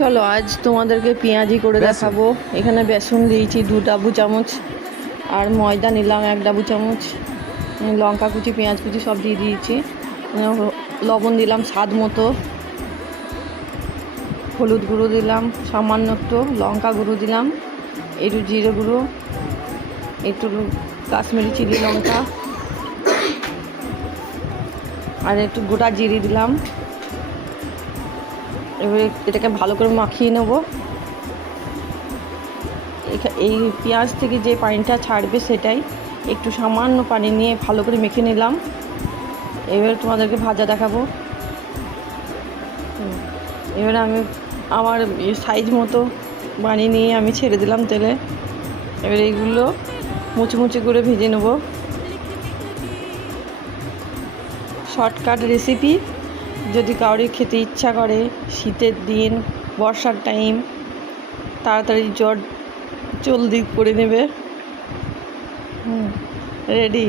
চলো আজ তোমাদেরকে পেঁয়াজি করে দেখাবো। এখানে বেসন দিয়েছি 2 ডাবু চামচ, আর ময়দা নিলাম 1 ডাবু চামচ, লঙ্কা কুচি পেঁয়াজ কুচি সব দিয়ে দিয়েছি, লবণ দিলাম স্বাদ মতো, হলুদ গুঁড়ো দিলাম সামান্য একটু, লঙ্কা গুঁড়ো দিলাম, একটু জিরে গুঁড়ো, একটু কাশ্মীরি চিলি লঙ্কা, আর একটু গোটা জিরে দিলাম। এবারে এটাকে ভালো করে মাখিয়ে নেব। এই পেঁয়াজ থেকে যে পানিটা ছাড়বে সেটাই, একটু সামান্য পানি নিয়ে ভালো করে মেখে নিলাম। এবার তোমাদেরকে ভাজা দেখাবো। এবারে আমি আমার সাইজ মতো বানিয়ে নিয়ে আমি ছেড়ে দিলাম তেলে। এবার এইগুলো মুচমুচে করে ভেজে নেব। শর্টকাট রেসিপি, যদি কাউরি খেতে ইচ্ছা করে, শীতের দিন, বর্ষার টাইম, তাড়াতাড়ি জলদি করে নেবে। রেডি।